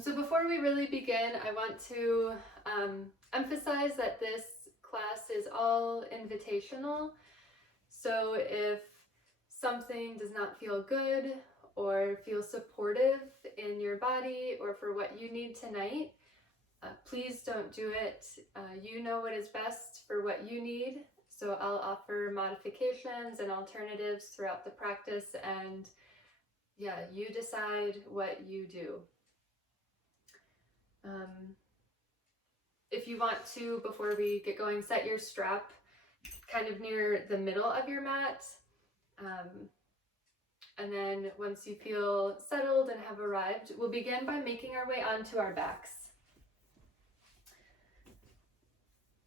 So before we really begin, I want to emphasize that this class is all invitational. So if something does not feel good or feel supportive in your body or for what you need tonight, please don't do it. You know what is best for what you need. So I'll offer modifications and alternatives throughout the practice, and yeah, you decide what you do. If you want to, before we get going, set your strap kind of near the middle of your mat. And then once you feel settled and have arrived, we'll begin by making our way onto our backs.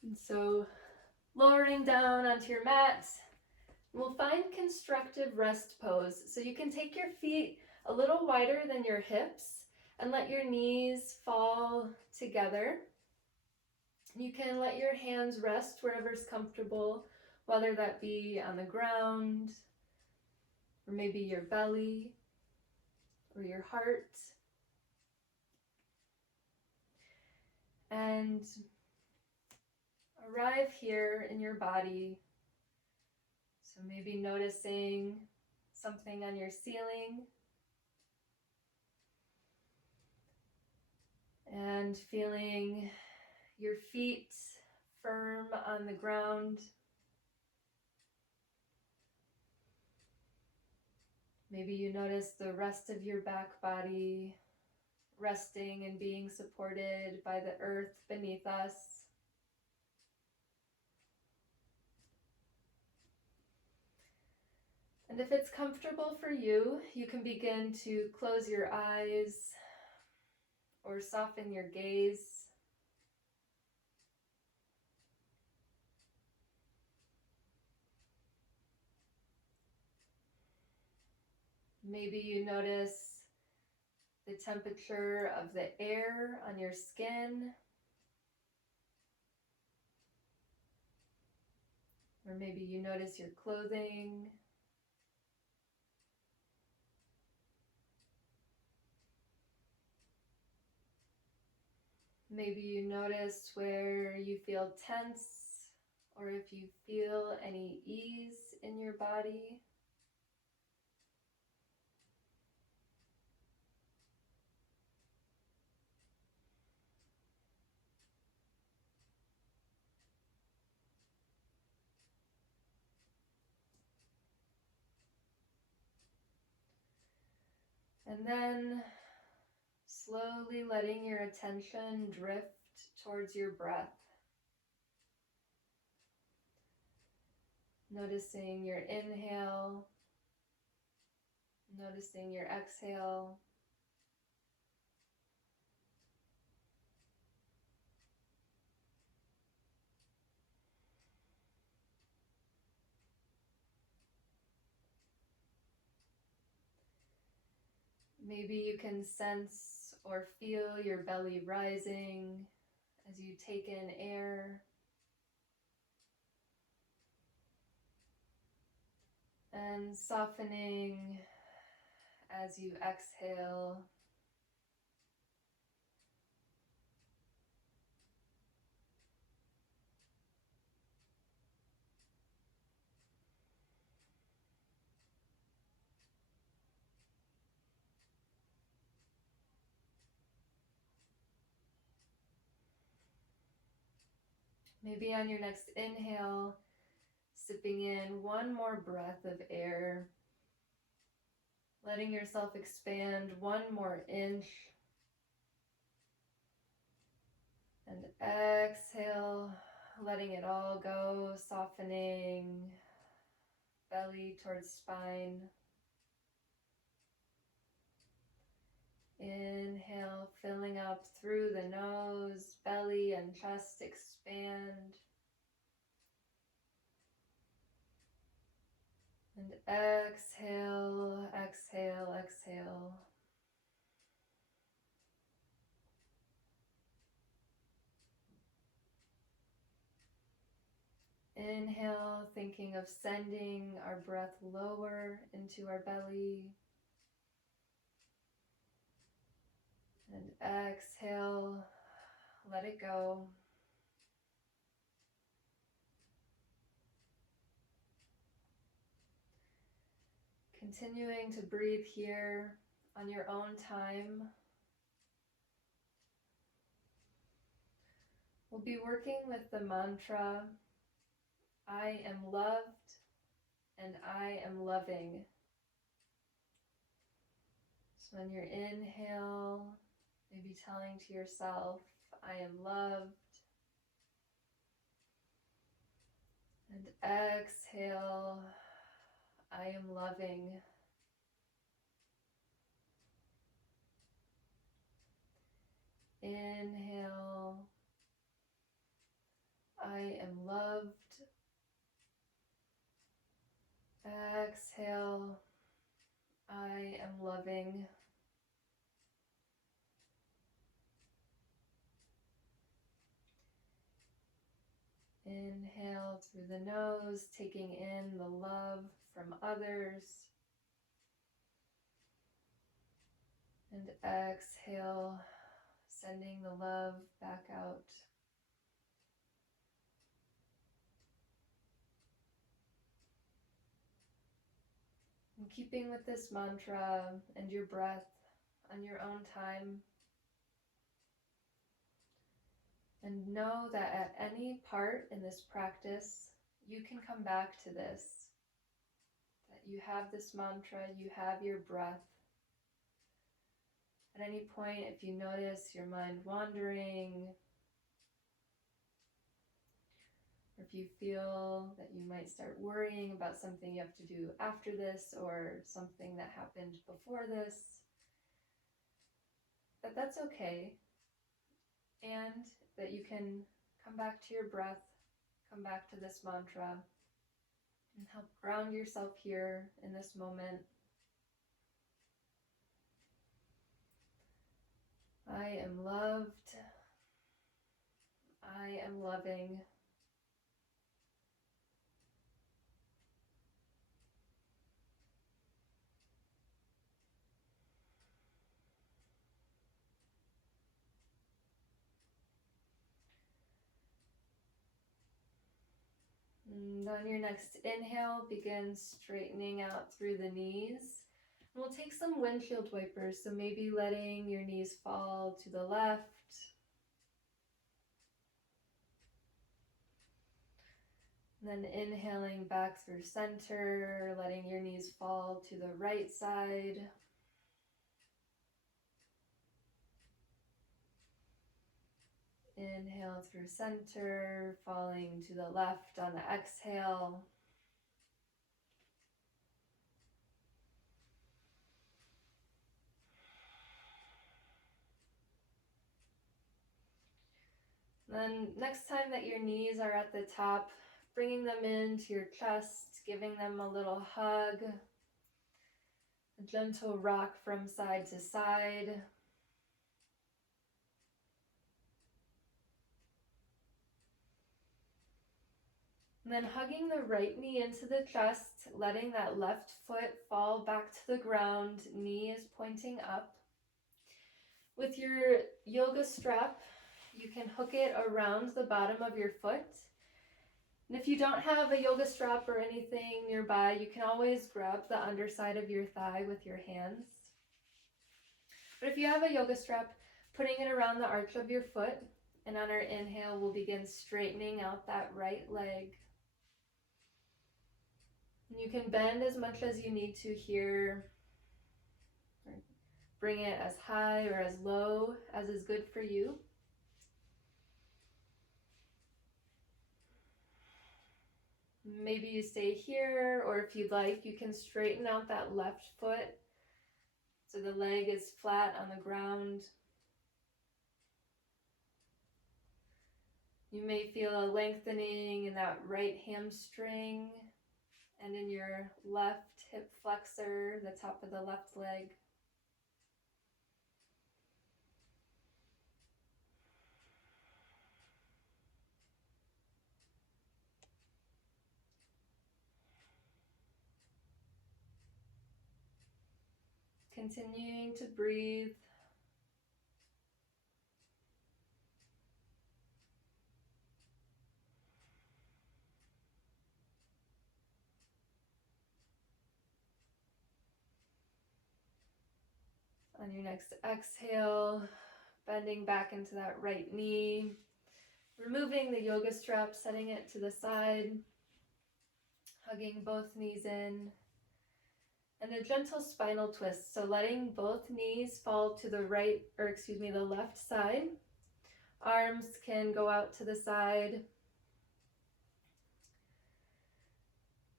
And so lowering down onto your mat, we'll find constructive rest pose. So you can take your feet a little wider than your hips and let your knees fall together. You can let your hands rest wherever's comfortable, whether that be on the ground, or maybe your belly, or your heart. And arrive here in your body. So maybe noticing something on your ceiling, and feeling your feet firm on the ground. Maybe you notice the rest of your back body resting and being supported by the earth beneath us. And if it's comfortable for you, you can begin to close your eyes or soften your gaze. Maybe you notice the temperature of the air on your skin, or maybe you notice your clothing. Maybe you notice where you feel tense, or if you feel any ease in your body. And then slowly letting your attention drift towards your breath. Noticing your inhale, noticing your exhale. Maybe you can sense or feel your belly rising as you take in air. And softening as you exhale. Maybe on your next inhale, sipping in one more breath of air, letting yourself expand one more inch. And exhale, letting it all go, softening, belly towards spine. Inhale, filling up through the nose, belly and chest expand. And exhale, exhale, exhale. Inhale, thinking of sending our breath lower into our belly. And exhale, let it go. Continuing to breathe here on your own time. We'll be working with the mantra, I am loved and I am loving. So on your inhale, maybe telling to yourself, I am loved. And exhale, I am loving. Inhale, I am loved. Exhale, I am loving. Inhale through the nose, taking in the love from others. And exhale, sending the love back out. And keeping with this mantra and your breath on your own time. And know that at any part in this practice, you can come back to this. That you have this mantra, you have your breath. At any point, if you notice your mind wandering, or if you feel that you might start worrying about something you have to do after this or something that happened before this, that's okay. And that you can come back to your breath, come back to this mantra, and help ground yourself here in this moment. I am loved. I am loving. And on your next inhale, begin straightening out through the knees. We'll take some windshield wipers, so maybe letting your knees fall to the left. And then inhaling back through center, letting your knees fall to the right side. Inhale through center, falling to the left on the exhale. Then next time that your knees are at the top, bringing them into your chest, giving them a little hug, a gentle rock from side to side. And then hugging the right knee into the chest, letting that left foot fall back to the ground, knee is pointing up. With your yoga strap, you can hook it around the bottom of your foot. And if you don't have a yoga strap or anything nearby, you can always grab the underside of your thigh with your hands. But if you have a yoga strap, putting it around the arch of your foot, and on our inhale, we'll begin straightening out that right leg. And you can bend as much as you need to here. Bring it as high or as low as is good for you. Maybe you stay here, or if you'd like, you can straighten out that left foot so the leg is flat on the ground. You may feel a lengthening in that right hamstring and in your left hip flexor, the top of the left leg. Continuing to breathe On your next exhale, bending back into that right knee, removing the yoga strap, setting it to the side, hugging both knees in, and a gentle spinal twist. So letting both knees fall to the the left side. Arms can go out to the side.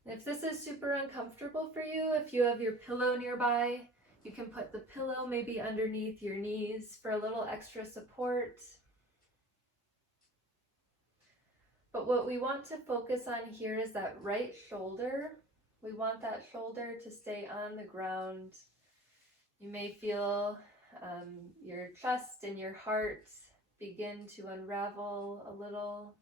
If this is super uncomfortable for you, if you have your pillow nearby, you can put the pillow maybe underneath your knees for a little extra support. But what we want to focus on here is that right shoulder. We want that shoulder to stay on the ground. You may feel your chest and your heart begin to unravel a little.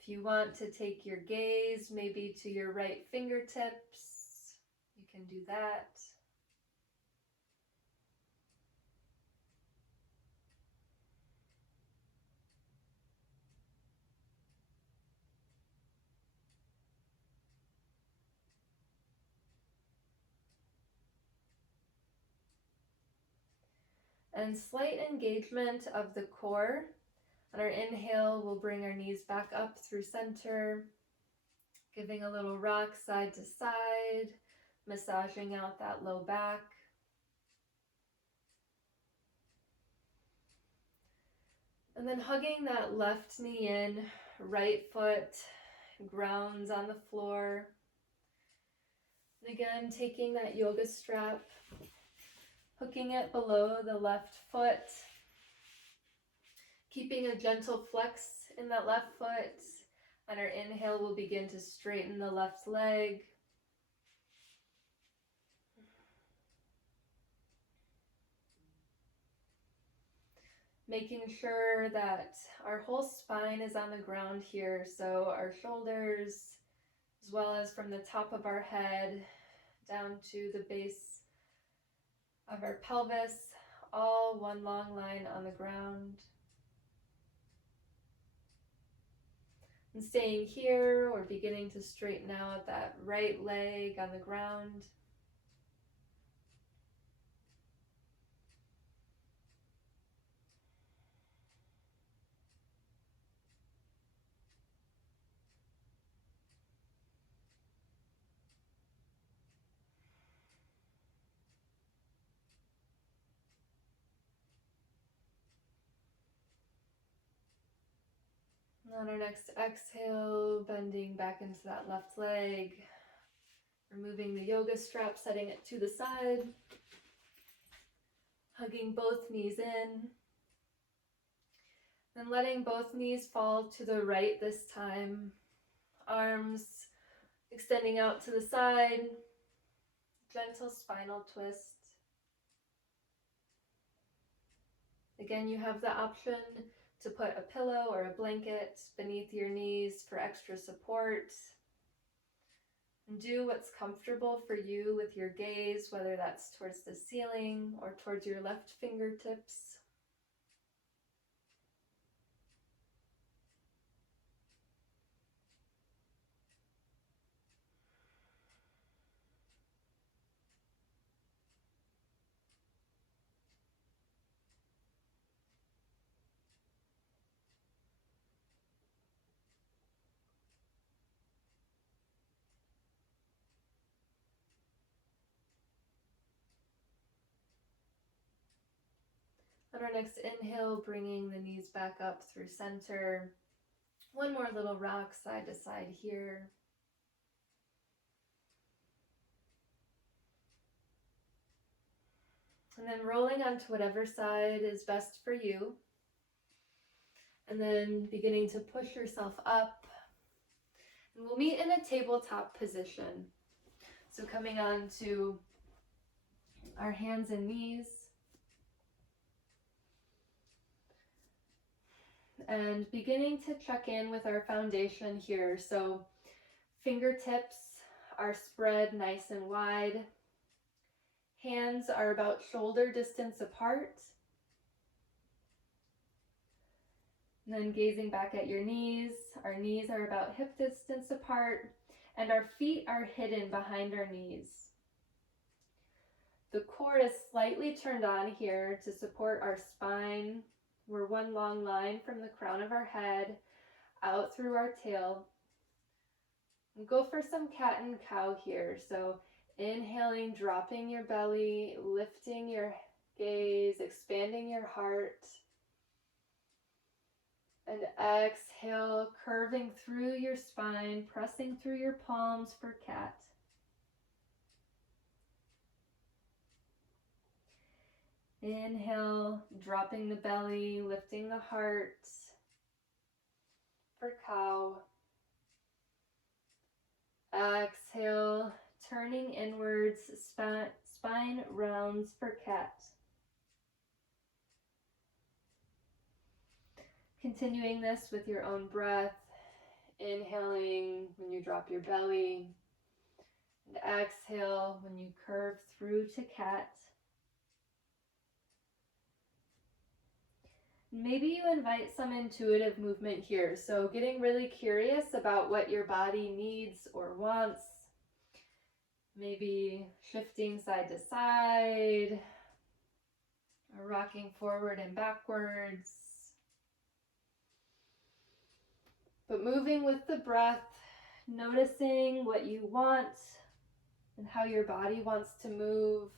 If you want to take your gaze maybe to your right fingertips, you can do that. And slight engagement of the core. On our inhale, we'll bring our knees back up through center, giving a little rock side to side, massaging out that low back. And then hugging that left knee in, right foot grounds on the floor. And again, taking that yoga strap, hooking it below the left foot, keeping a gentle flex in that left foot. On our inhale, we'll begin to straighten the left leg. Making sure that our whole spine is on the ground here, so our shoulders, as well as from the top of our head down to the base of our pelvis, all one long line on the ground. And staying here, we're beginning to straighten out that right leg on the ground. On our next exhale, bending back into that left leg, removing the yoga strap, setting it to the side, hugging both knees in, then letting both knees fall to the right this time, arms extending out to the side, gentle spinal twist. Again, you have the option to put a pillow or a blanket beneath your knees for extra support. And do what's comfortable for you with your gaze, whether that's towards the ceiling or towards your left fingertips. On our next inhale, bringing the knees back up through center. One more little rock side to side here. And then rolling onto whatever side is best for you. And then beginning to push yourself up. And we'll meet in a tabletop position. So coming on to our hands and knees. And beginning to check in with our foundation here. So fingertips are spread nice and wide. Hands are about shoulder distance apart. And then gazing back at your knees. Our knees are about hip distance apart, and our feet are hidden behind our knees. The core is slightly turned on here to support our spine. We're one long line from the crown of our head out through our tail. We'll go for some cat and cow here. So inhaling, dropping your belly, lifting your gaze, expanding your heart. And exhale, curving through your spine, pressing through your palms for cat. Inhale, dropping the belly, lifting the heart for cow. Exhale, turning inwards, spine rounds for cat. Continuing this with your own breath, inhaling when you drop your belly, and exhale when you curve through to cat. Maybe you invite some intuitive movement here, so getting really curious about what your body needs or wants. Maybe shifting side to side, or rocking forward and backwards. But moving with the breath, noticing what you want and how your body wants to move.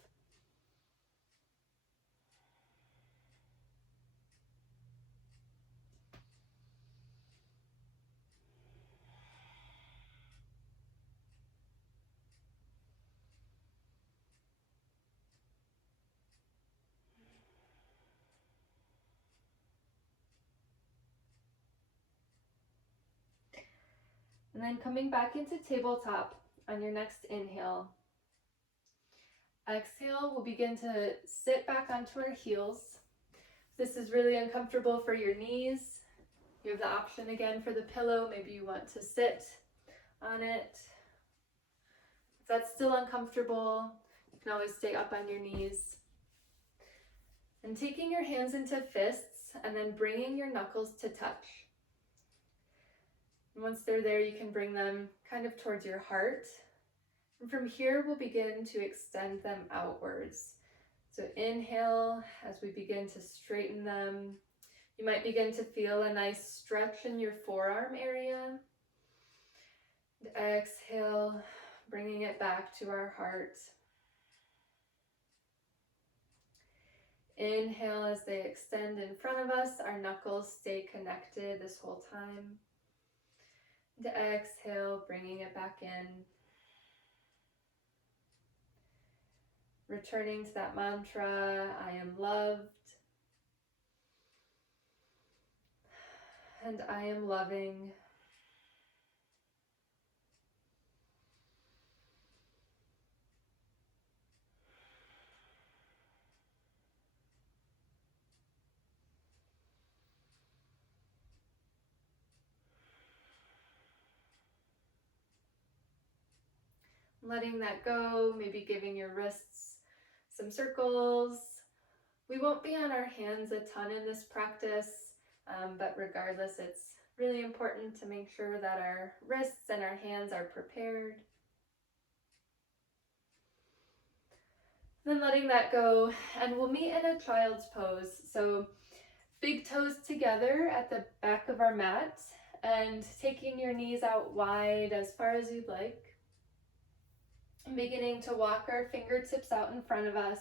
And then coming back into tabletop on your next inhale. Exhale, we'll begin to sit back onto our heels. If this is really uncomfortable for your knees, you have the option again for the pillow. Maybe you want to sit on it. If that's still uncomfortable, you can always stay up on your knees. And taking your hands into fists and then bringing your knuckles to touch. And once they're there, you can bring them kind of towards your heart. And from here, we'll begin to extend them outwards. So inhale as we begin to straighten them. You might begin to feel a nice stretch in your forearm area. And exhale, bringing it back to our heart. Inhale as they extend in front of us. Our knuckles stay connected this whole time. And exhale, bringing it back in. Returning to that mantra, I am loved. And I am loving. Letting that go, maybe giving your wrists some circles. We won't be on our hands a ton in this practice, but regardless, it's really important to make sure that our wrists and our hands are prepared. Then letting that go, and we'll meet in a child's pose. So big toes together at the back of our mat, and taking your knees out wide as far as you'd like. Beginning to walk our fingertips out in front of us.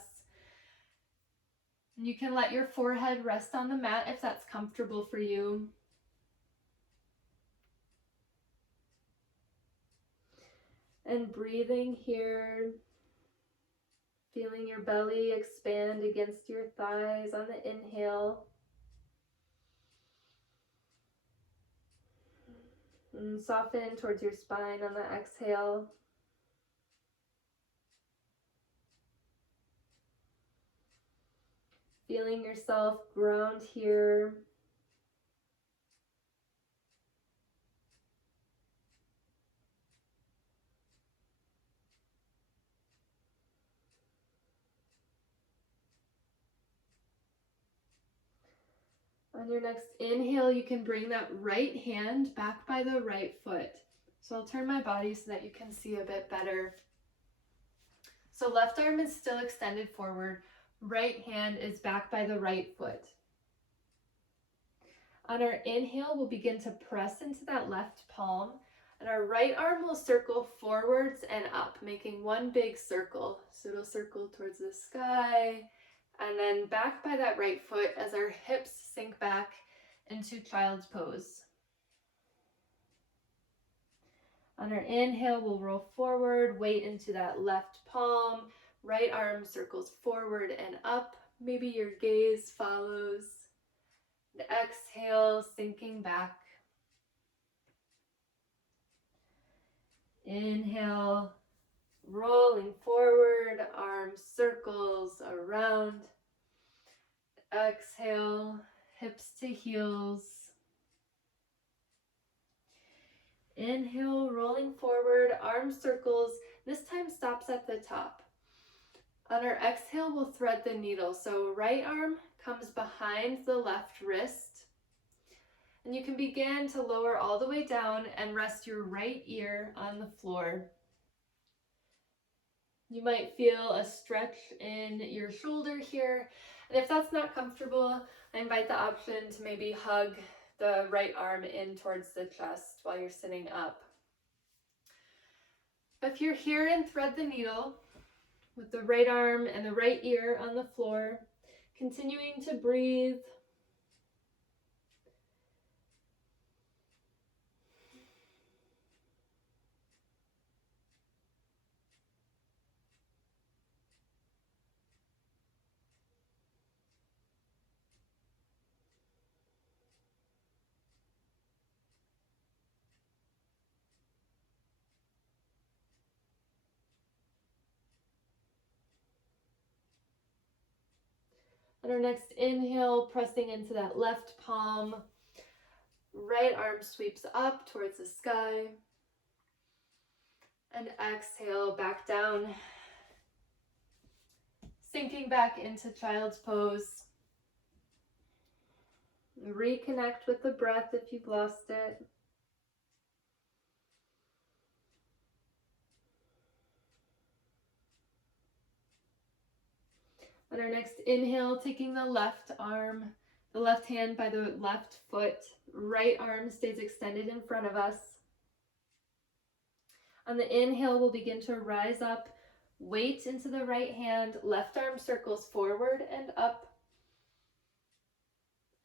You can let your forehead rest on the mat if that's comfortable for you. And breathing here, feeling your belly expand against your thighs on the inhale. And soften towards your spine on the exhale. Feeling yourself ground here. On your next inhale, you can bring that right hand back by the right foot. So I'll turn my body so that you can see a bit better. So left arm is still extended forward. Right hand is back by the right foot. On our inhale, we'll begin to press into that left palm, and our right arm will circle forwards and up, making one big circle. So it'll circle towards the sky, and then back by that right foot as our hips sink back into child's pose. On our inhale, we'll roll forward, weight into that left palm, right arm circles forward and up. Maybe your gaze follows. And exhale, sinking back. Inhale, rolling forward, arms circles around. Exhale, hips to heels. Inhale, rolling forward, arms circles. This time stops at the top. On our exhale, we'll thread the needle. So right arm comes behind the left wrist. And you can begin to lower all the way down and rest your right ear on the floor. You might feel a stretch in your shoulder here. And if that's not comfortable, I invite the option to maybe hug the right arm in towards the chest while you're sitting up. If you're here and thread the needle with the right arm and the right ear on the floor, continuing to breathe. On our next inhale, pressing into that left palm, right arm sweeps up towards the sky. And exhale, back down, sinking back into child's pose. Reconnect with the breath if you've lost it. On our next inhale, taking the left arm, the left hand by the left foot, right arm stays extended in front of us. On the inhale, we'll begin to rise up, weight into the right hand, left arm circles forward and up.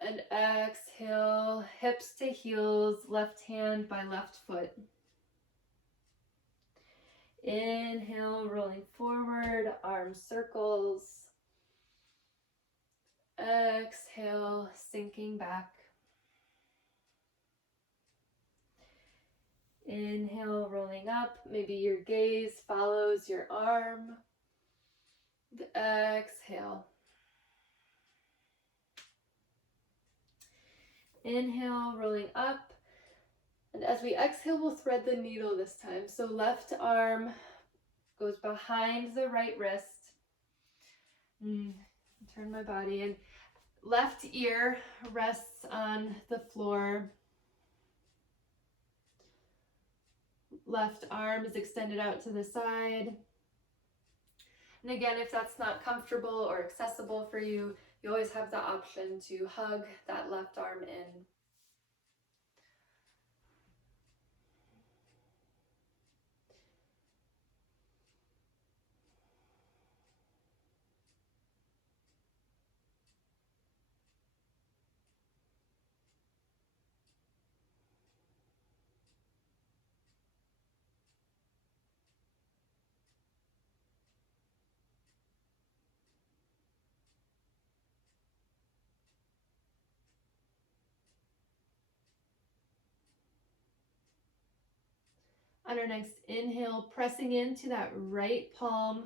And exhale, hips to heels, left hand by left foot. Inhale, rolling forward, arm circles. Exhale, sinking back. Inhale, rolling up. Maybe your gaze follows your arm. Exhale. Inhale, rolling up. And as we exhale, we'll thread the needle this time. So left arm goes behind the right wrist. Turn my body in. Left ear rests on the floor. Left arm is extended out to the side. And again, if that's not comfortable or accessible for you, you always have the option to hug that left arm in. On our next inhale, pressing into that right palm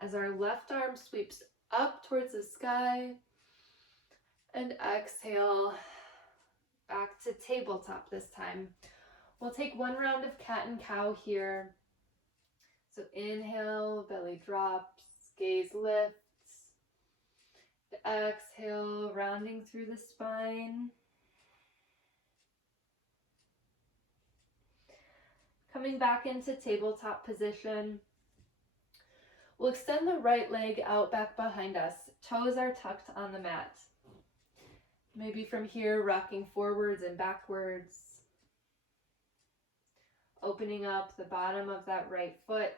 as our left arm sweeps up towards the sky. And exhale, back to tabletop this time. We'll take one round of cat and cow here. So inhale, belly drops, gaze lifts. Exhale, rounding through the spine. Coming back into tabletop position. We'll extend the right leg out back behind us. Toes are tucked on the mat. Maybe from here, rocking forwards and backwards. Opening up the bottom of that right foot.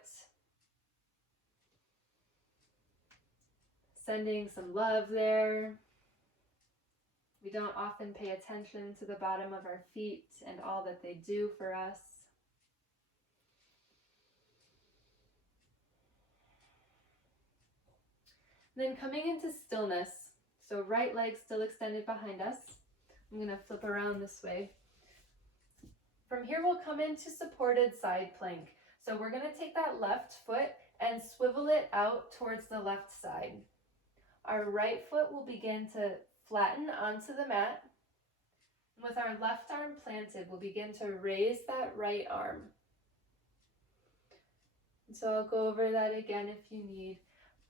Sending some love there. We don't often pay attention to the bottom of our feet and all that they do for us. Then coming into stillness. So right leg still extended behind us. I'm going to flip around this way. From here, we'll come into supported side plank. So we're going to take that left foot and swivel it out towards the left side. Our right foot will begin to flatten onto the mat. With our left arm planted, we'll begin to raise that right arm. And so I'll go over that again if you need.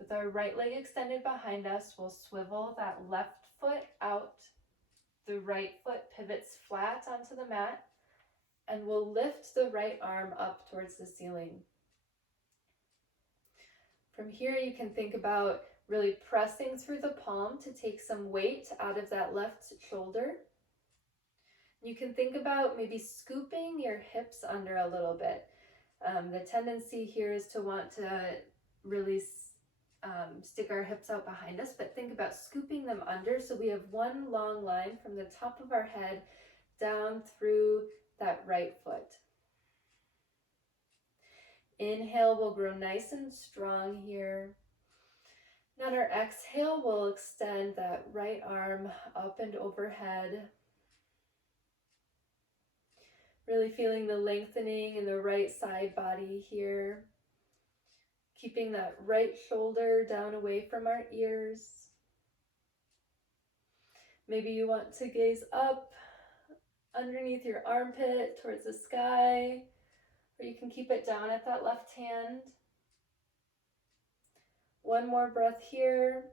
With our right leg extended behind us, we'll swivel that left foot out. The right foot pivots flat onto the mat, and we'll lift the right arm up towards the ceiling. From here, you can think about really pressing through the palm to take some weight out of that left shoulder. You can think about maybe scooping your hips under a little bit. The tendency here is to want to really stick our hips out behind us, but think about scooping them under so we have one long line from the top of our head down through that right foot. Inhale, we'll grow nice and strong here. Now on our exhale, we'll extend that right arm up and overhead. Really feeling the lengthening in the right side body here. Keeping that right shoulder down away from our ears. Maybe you want to gaze up underneath your armpit towards the sky, or you can keep it down at that left hand. One more breath here.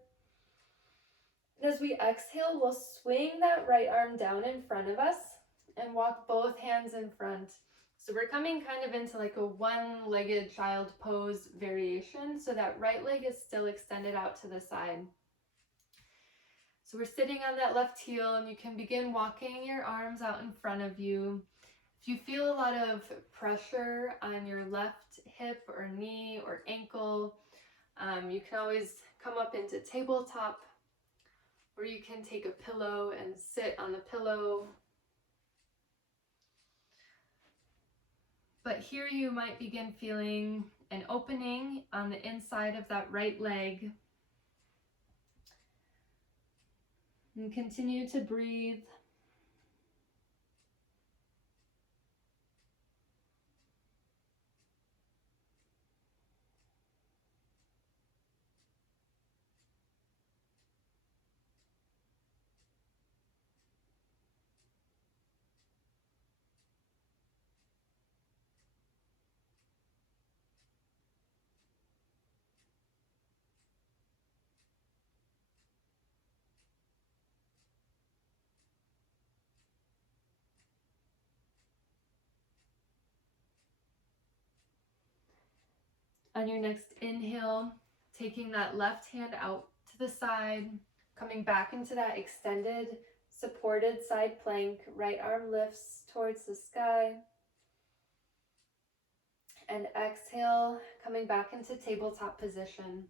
And as we exhale, we'll swing that right arm down in front of us and walk both hands in front. So we're coming kind of into like a one-legged child pose variation. So that right leg is still extended out to the side. So we're sitting on that left heel, and you can begin walking your arms out in front of you. If you feel a lot of pressure on your left hip or knee or ankle, you can always come up into tabletop, or you can take a pillow and sit on the pillow. But here you might begin feeling an opening on the inside of that right leg. And continue to breathe. On your next inhale, taking that left hand out to the side, coming back into that extended, supported side plank. Right arm lifts towards the sky. And exhale, coming back into tabletop position.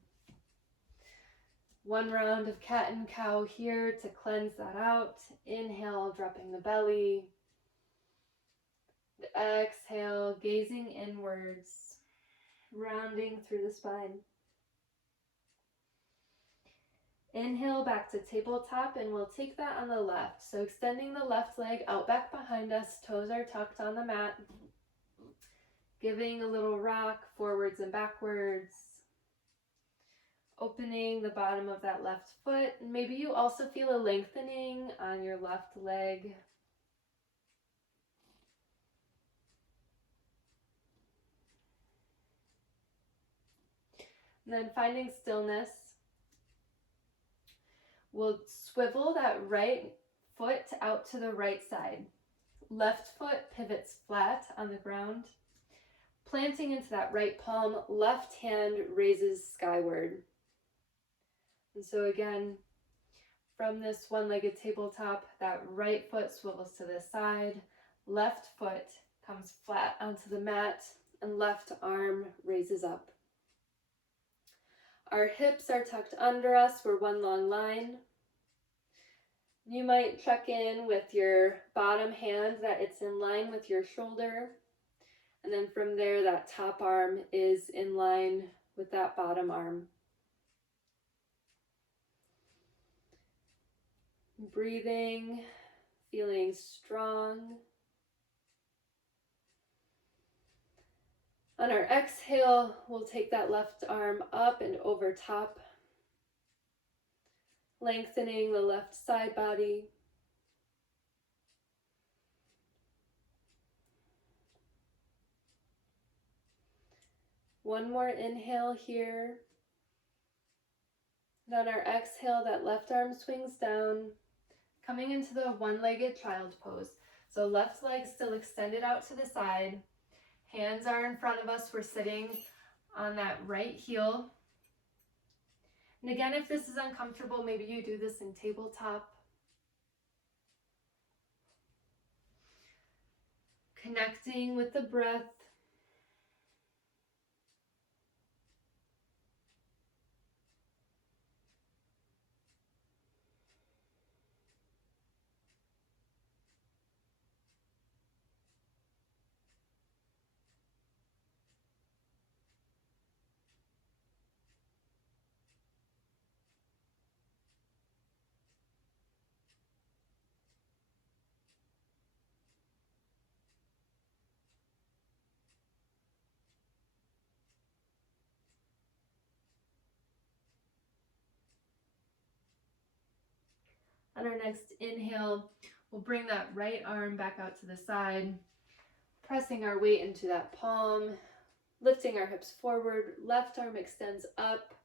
One round of cat and cow here to cleanse that out. Inhale, dropping the belly. Exhale, gazing inwards, rounding through the spine. Inhale back to tabletop, and we'll take that on the left. So extending the left leg out back behind us, toes are tucked on the mat. Giving a little rock forwards and backwards. Opening the bottom of that left foot. And maybe you also feel a lengthening on your left leg. And then finding stillness. We'll swivel that right foot out to the right side. Left foot pivots flat on the ground. Planting into that right palm, left hand raises skyward. And so again, from this one-legged tabletop, that right foot swivels to the side, left foot comes flat onto the mat, and left arm raises up. Our hips are tucked under us, we're one long line. You might check in with your bottom hand that it's in line with your shoulder. And then from there, that top arm is in line with that bottom arm. Breathing, feeling strong. On our exhale, we'll take that left arm up and over top, lengthening the left side body. One more inhale here. And on our exhale, that left arm swings down, coming into the one-legged child pose. So left leg still extended out to the side. Hands are in front of us. We're sitting on that right heel. And again, if this is uncomfortable, maybe you do this in tabletop. Connecting with the breath. On our next inhale, we'll bring that right arm back out to the side, pressing our weight into that palm, lifting our hips forward, left arm extends up,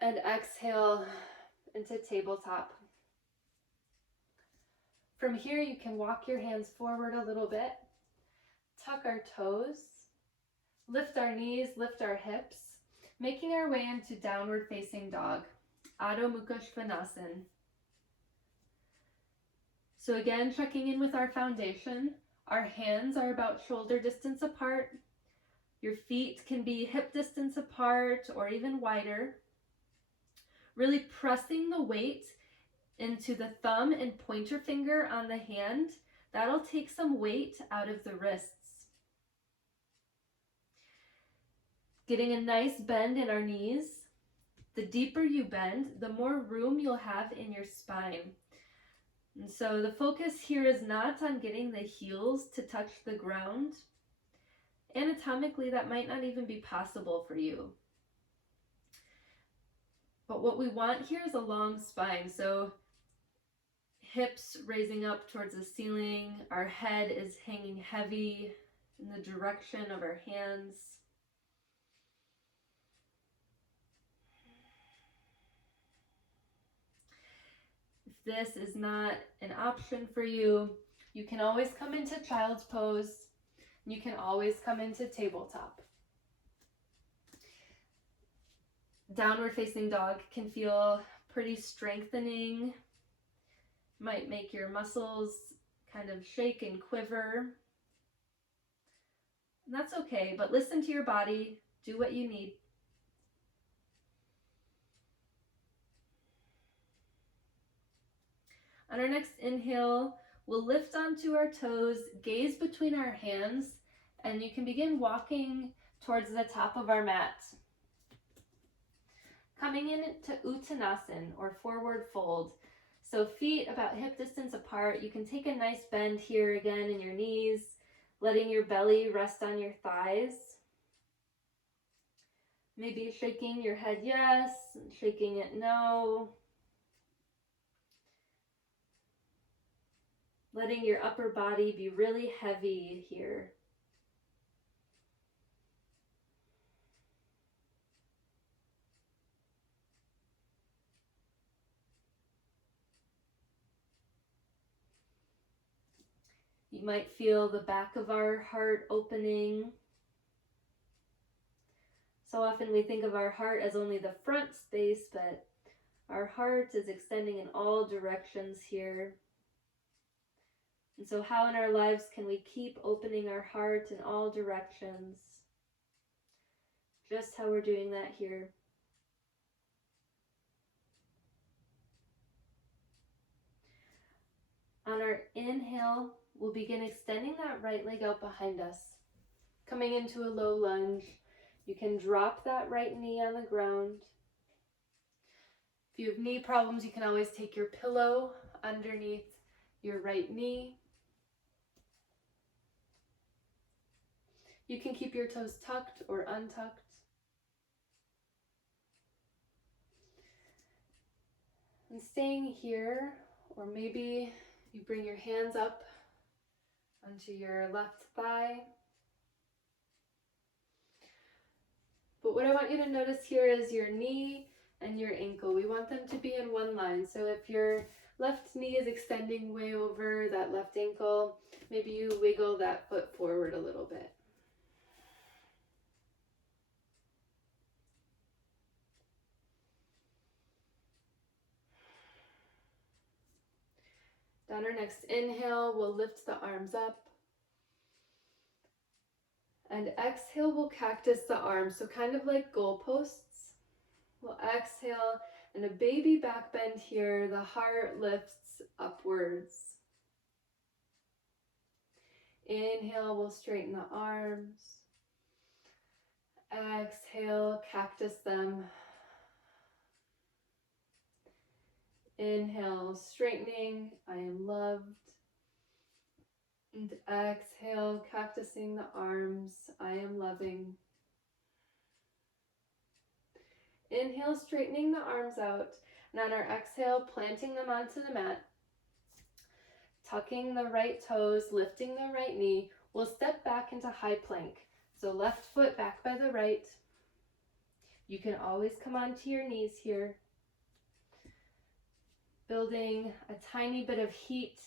and exhale into tabletop. From here, you can walk your hands forward a little bit, tuck our toes, lift our knees, lift our hips, making our way into downward facing dog, Adho Mukha Svanasana. So again, checking in with our foundation. Our hands are about shoulder distance apart. Your feet can be hip distance apart or even wider. Really pressing the weight into the thumb and pointer finger on the hand. That'll take some weight out of the wrists. Getting a nice bend in our knees. The deeper you bend, the more room you'll have in your spine. And so the focus here is not on getting the heels to touch the ground. Anatomically, that might not even be possible for you. But what we want here is a long spine. So hips raising up towards the ceiling. Our head is hanging heavy in the direction of our hands. If this is not an option for you, you can always come into child's pose. You can always come into tabletop. Downward facing dog can feel pretty strengthening. Might make your muscles kind of shake and quiver. And that's okay, but listen to your body. Do what you need. On our next inhale, we'll lift onto our toes, gaze between our hands, and you can begin walking towards the top of our mat. Coming into Uttanasana, or forward fold. So feet about hip distance apart. You can take a nice bend here again in your knees, letting your belly rest on your thighs. Maybe shaking your head yes, shaking it no. Letting your upper body be really heavy here. You might feel the back of our heart opening. So often we think of our heart as only the front space, but our heart is extending in all directions here. And so how in our lives can we keep opening our heart in all directions? Just how we're doing that here. On our inhale, we'll begin extending that right leg out behind us. Coming into a low lunge, you can drop that right knee on the ground. If you have knee problems, you can always take your pillow underneath your right knee. You can keep your toes tucked or untucked. And staying here, or maybe you bring your hands up onto your left thigh. But what I want you to notice here is your knee and your ankle. We want them to be in one line. So if your left knee is extending way over that left ankle, maybe you wiggle that foot forward a little bit. On our next inhale, we'll lift the arms up. And exhale, we'll cactus the arms, so kind of like goalposts. We'll exhale, and a baby back bend here. The heart lifts upwards. Inhale, we'll straighten the arms. Exhale, cactus them. Inhale, straightening, I am loved. And exhale, cactusing the arms, I am loving. Inhale, straightening the arms out. And on our exhale, planting them onto the mat. Tucking the right toes, lifting the right knee. We'll step back into high plank. So left foot back by the right. You can always come onto your knees here. Building a tiny bit of heat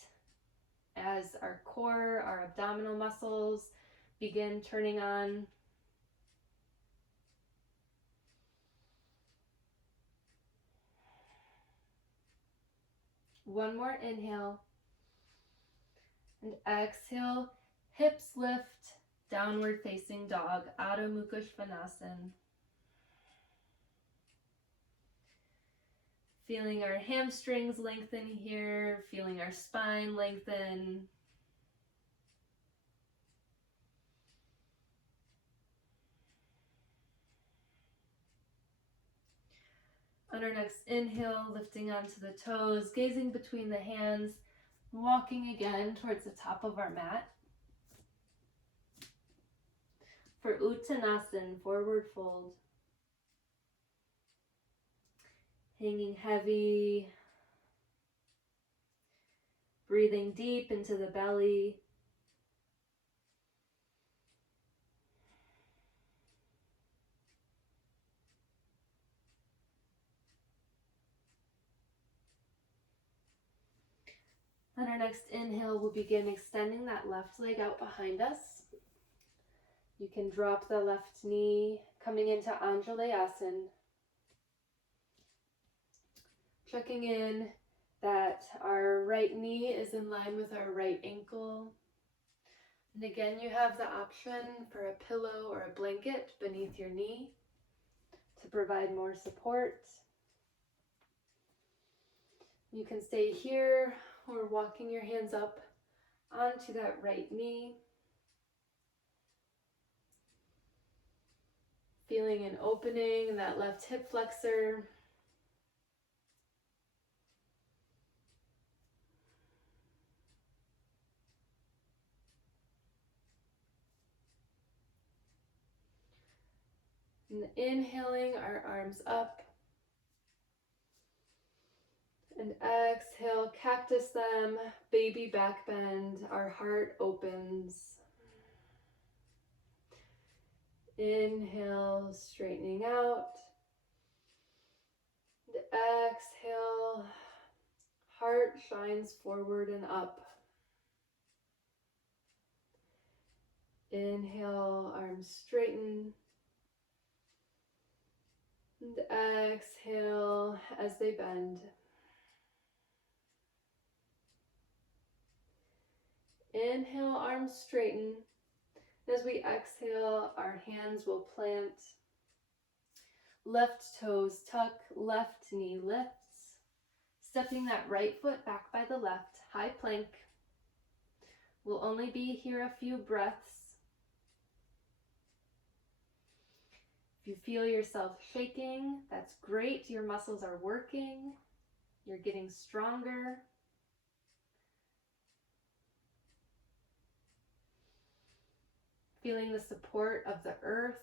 as our core, our abdominal muscles begin turning on. One more inhale. And exhale, hips lift, downward facing dog, Adho Mukha Svanasana. Feeling our hamstrings lengthen here, feeling our spine lengthen. On our next inhale, lifting onto the toes, gazing between the hands, walking again towards the top of our mat. For Uttanasana, forward fold. Hanging heavy, breathing deep into the belly. On our next inhale, we'll begin extending that left leg out behind us. You can drop the left knee, coming into Anjalayasana. Checking in that our right knee is in line with our right ankle. And again, you have the option for a pillow or a blanket beneath your knee to provide more support. You can stay here or walking your hands up onto that right knee. Feeling an opening in that left hip flexor. And inhaling our arms up. And exhale, cactus them, baby back bend, our heart opens. Inhale, straightening out. And exhale, heart shines forward and up. Inhale, arms straighten. And exhale as they bend. Inhale, arms straighten. As we exhale, our hands will plant. Left toes tuck, left knee lifts. Stepping that right foot back by the left, high plank. We'll only be here a few breaths. If you feel yourself shaking, that's great. Your muscles are working. You're getting stronger. Feeling the support of the earth.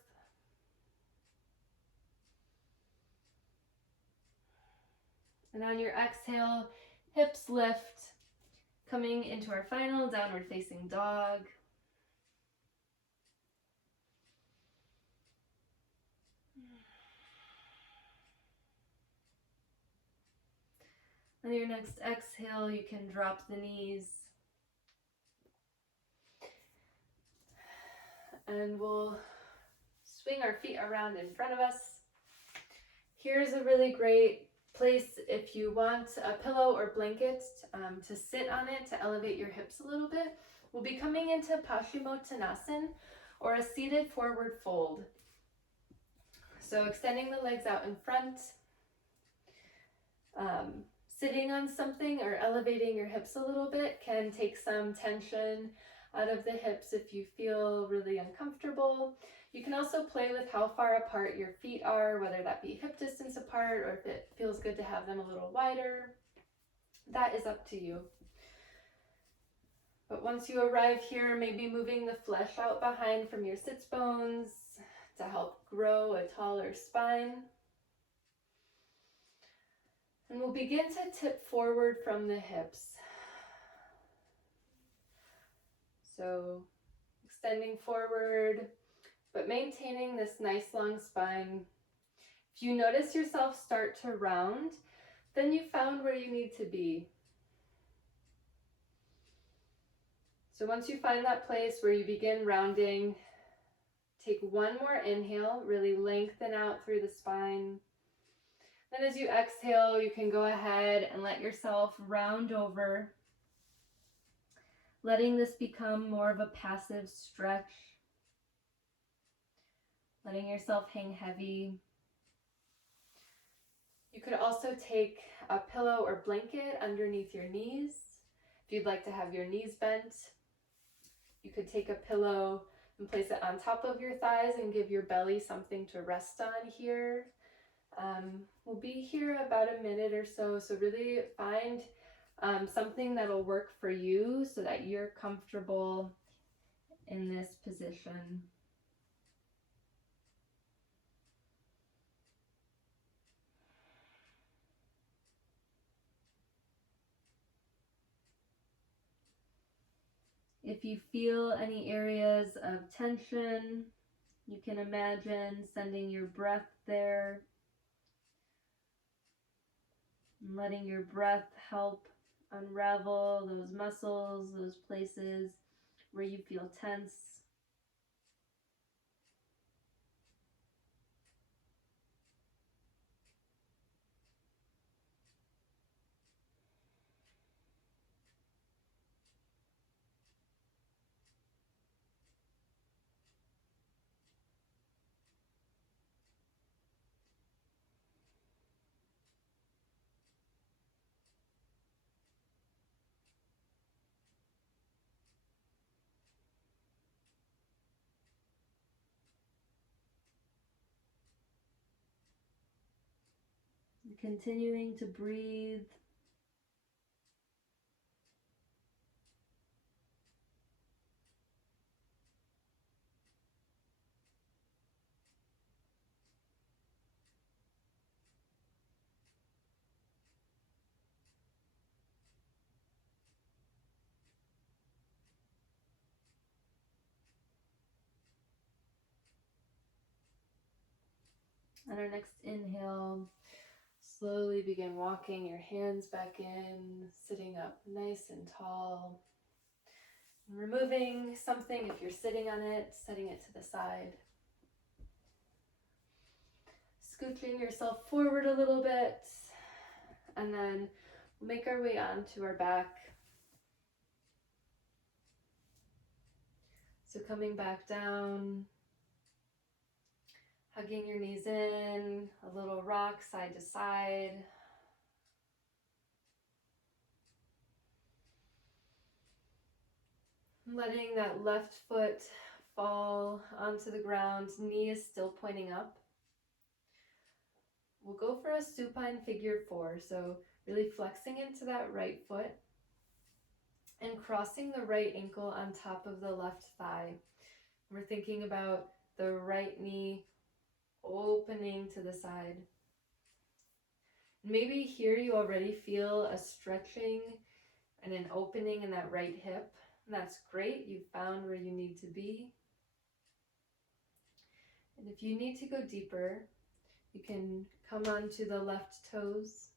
And on your exhale, hips lift, coming into our final downward facing dog. On your next exhale, you can drop the knees. And we'll swing our feet around in front of us. Here's a really great place if you want a pillow or blanket to sit on it to elevate your hips a little bit. We'll be coming into Paschimottanasana, or a seated forward fold. So extending the legs out in front, sitting on something or elevating your hips a little bit can take some tension out of the hips if you feel really uncomfortable. You can also play with how far apart your feet are, whether that be hip distance apart or if it feels good to have them a little wider. That is up to you. But once you arrive here, maybe moving the flesh out behind from your sits bones to help grow a taller spine. And we'll begin to tip forward from the hips. So extending forward, but maintaining this nice long spine. If you notice yourself start to round, then you found where you need to be. So once you find that place where you begin rounding, take one more inhale, really lengthen out through the spine. Then as you exhale, you can go ahead and let yourself round over, letting this become more of a passive stretch, letting yourself hang heavy. You could also take a pillow or blanket underneath your knees. If you'd like to have your knees bent, you could take a pillow and place it on top of your thighs and give your belly something to rest on here. We'll be here about a minute or so, so really find something that'll work for you so that you're comfortable in this position. If you feel any areas of tension, you can imagine sending your breath there, and letting your breath help unravel those muscles, those places where you feel tense. Continuing to breathe. On our next inhale, slowly begin walking your hands back in, sitting up nice and tall. Removing something if you're sitting on it, setting it to the side. Scooching yourself forward a little bit, and then make our way onto our back. So coming back down, hugging your knees in, a little rock side to side. Letting that left foot fall onto the ground, knee is still pointing up. We'll go for a supine figure 4, so really flexing into that right foot and crossing the right ankle on top of the left thigh. We're thinking about the right knee opening to the side. Maybe here you already feel a stretching and an opening in that right hip. And that's great. You've found where you need to be. And if you need to go deeper, you can come onto the left toes,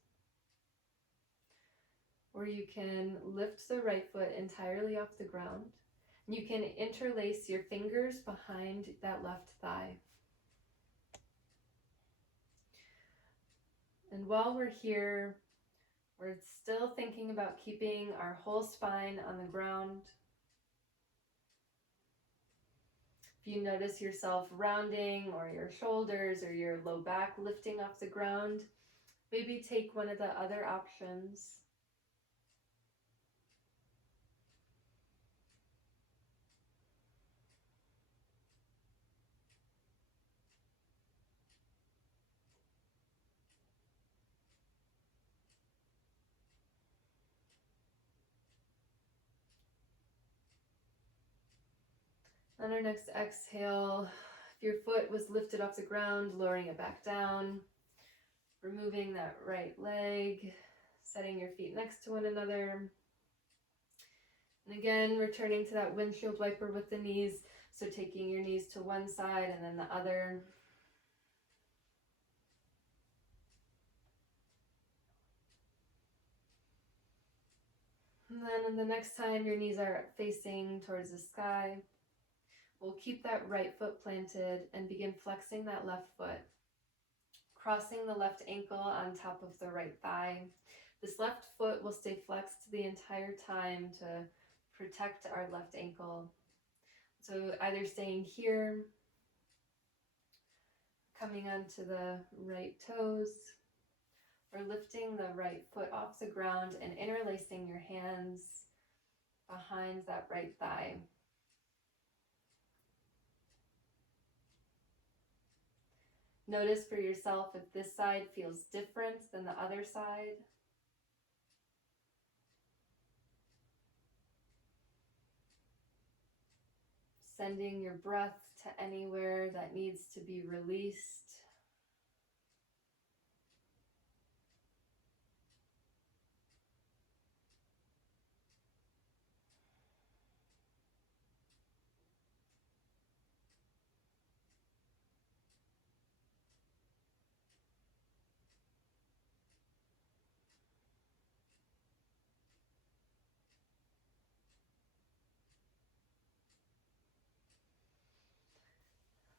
or you can lift the right foot entirely off the ground. And you can interlace your fingers behind that left thigh. And while we're here, we're still thinking about keeping our whole spine on the ground. If you notice yourself rounding, or your shoulders or your low back lifting off the ground, maybe take one of the other options. On our next exhale, if your foot was lifted off the ground, lowering it back down, removing that right leg, setting your feet next to one another. And again, returning to that windshield wiper with the knees. So taking your knees to one side and then the other. And then the next time your knees are facing towards the sky, we'll keep that right foot planted and begin flexing that left foot, crossing the left ankle on top of the right thigh. This left foot will stay flexed the entire time to protect our left ankle. So either staying here, coming onto the right toes, or lifting the right foot off the ground and interlacing your hands behind that right thigh. Notice for yourself if this side feels different than the other side. Sending your breath to anywhere that needs to be released.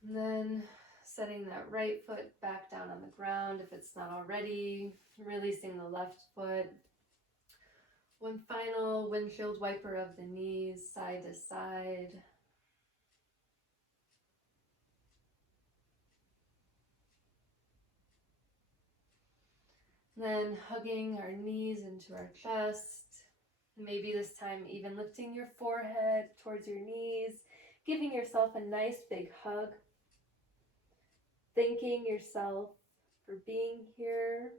And then setting that right foot back down on the ground if it's not already, releasing the left foot. One final windshield wiper of the knees, side to side. Then hugging our knees into our chest. Maybe this time even lifting your forehead towards your knees, giving yourself a nice big hug. Thanking yourself for being here,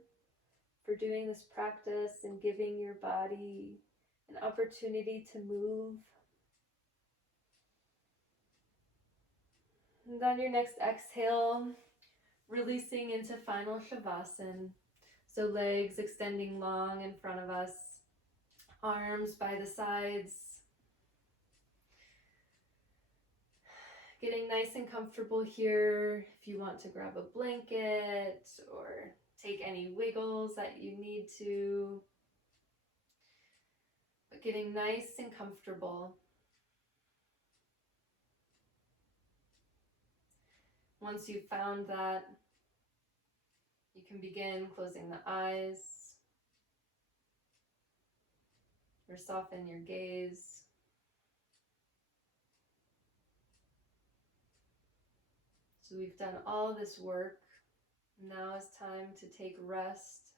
for doing this practice and giving your body an opportunity to move. And on your next exhale, releasing into final Shavasana. So legs extending long in front of us, arms by the sides. Getting nice and comfortable here. If you want to grab a blanket or take any wiggles that you need to. But getting nice and comfortable. Once you've found that, you can begin closing the eyes or soften your gaze. So we've done all this work. Now is time to take rest.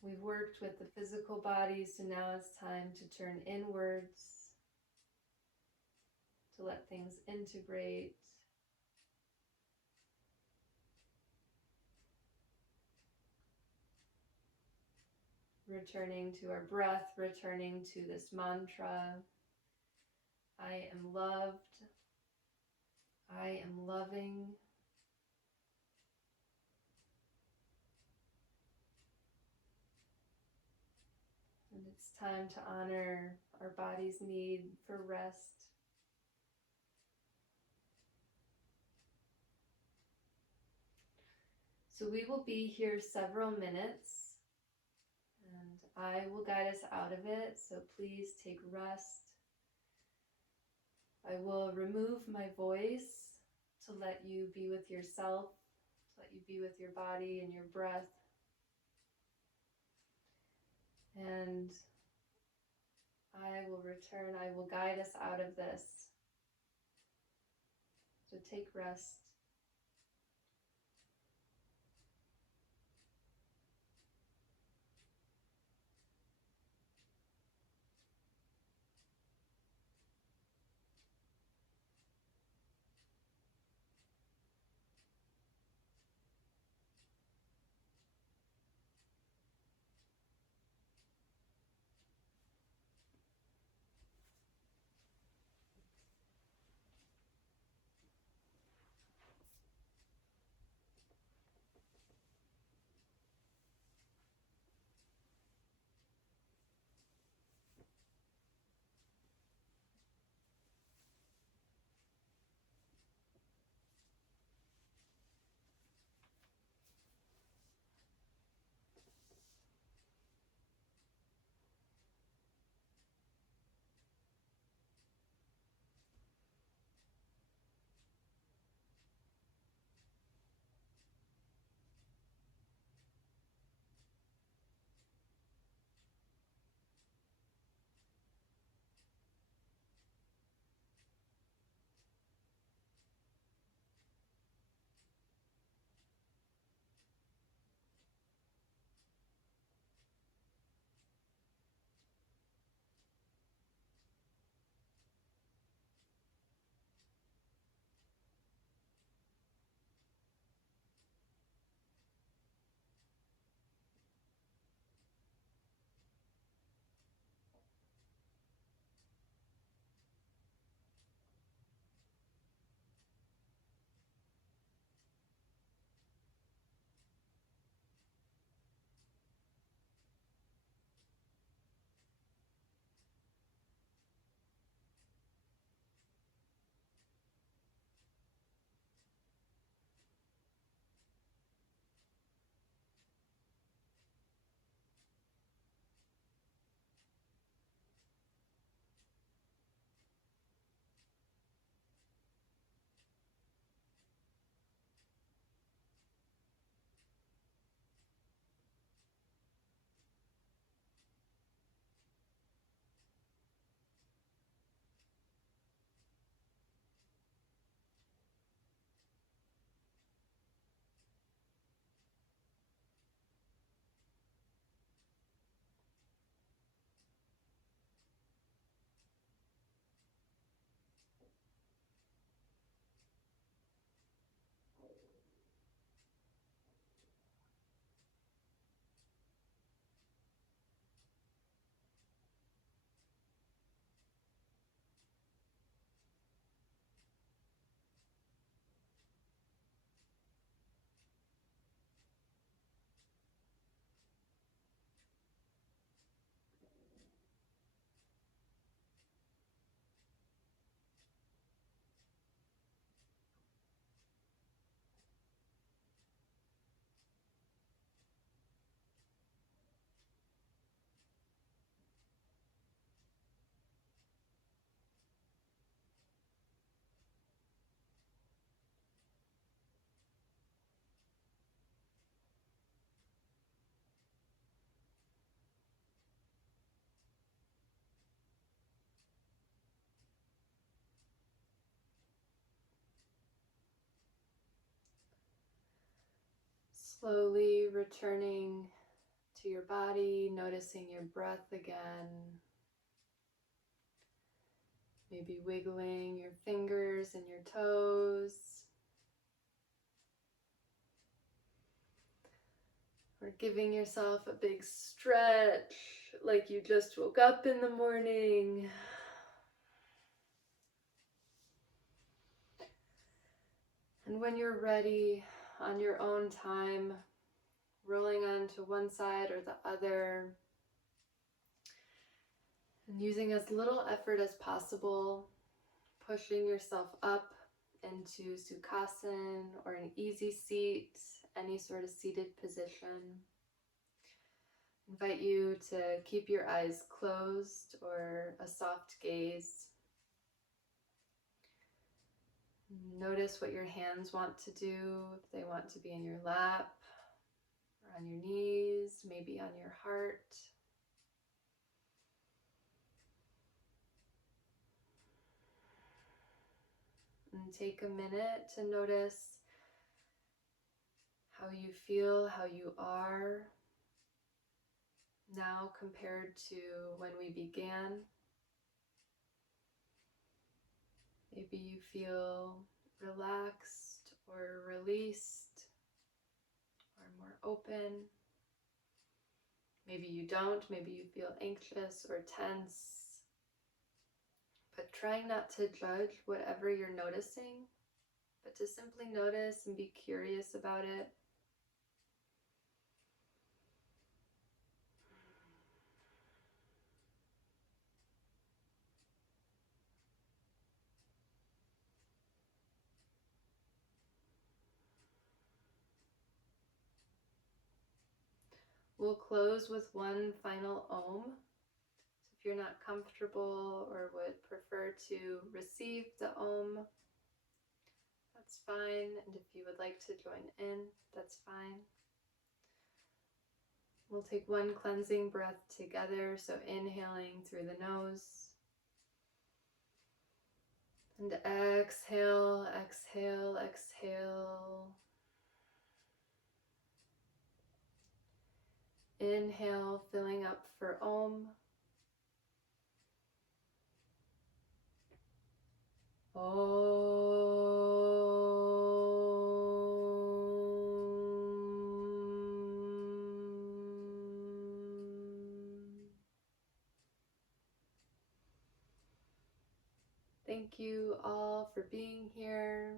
We've worked with the physical body, so now it's time to turn inwards, to let things integrate. Returning to our breath, returning to this mantra. I am loved. I am loving. And it's time to honor our body's need for rest. So we will be here several minutes, and I will guide us out of it, so please take rest. I will remove my voice to let you be with yourself, to let you be with your body and your breath. And I will return, I will guide us out of this. So take rest. Slowly returning to your body, noticing your breath again. Maybe wiggling your fingers and your toes. Or giving yourself a big stretch, like you just woke up in the morning. And when you're ready, on your own time, rolling onto one side or the other, and using as little effort as possible, pushing yourself up into Sukhasana or an easy seat, any sort of seated position. Invite you to keep your eyes closed or a soft gaze. Notice what your hands want to do, if they want to be in your lap or on your knees, maybe on your heart. And take a minute to notice how you feel, how you are now compared to when we began. Maybe you feel relaxed or released or more open. Maybe you don't, maybe you feel anxious or tense. But trying not to judge whatever you're noticing, but to simply notice and be curious about it. We'll close with one final Om. So if you're not comfortable or would prefer to receive the Om, that's fine. And if you would like to join in, that's fine. We'll take one cleansing breath together. So inhaling through the nose. And exhale, exhale, exhale. Inhale, filling up for Om. Thank you all for being here,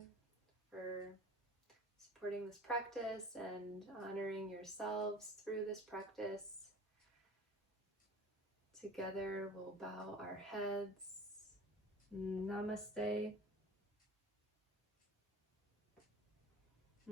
for supporting this practice and honoring yourselves through this practice. Together we'll bow our heads. Namaste.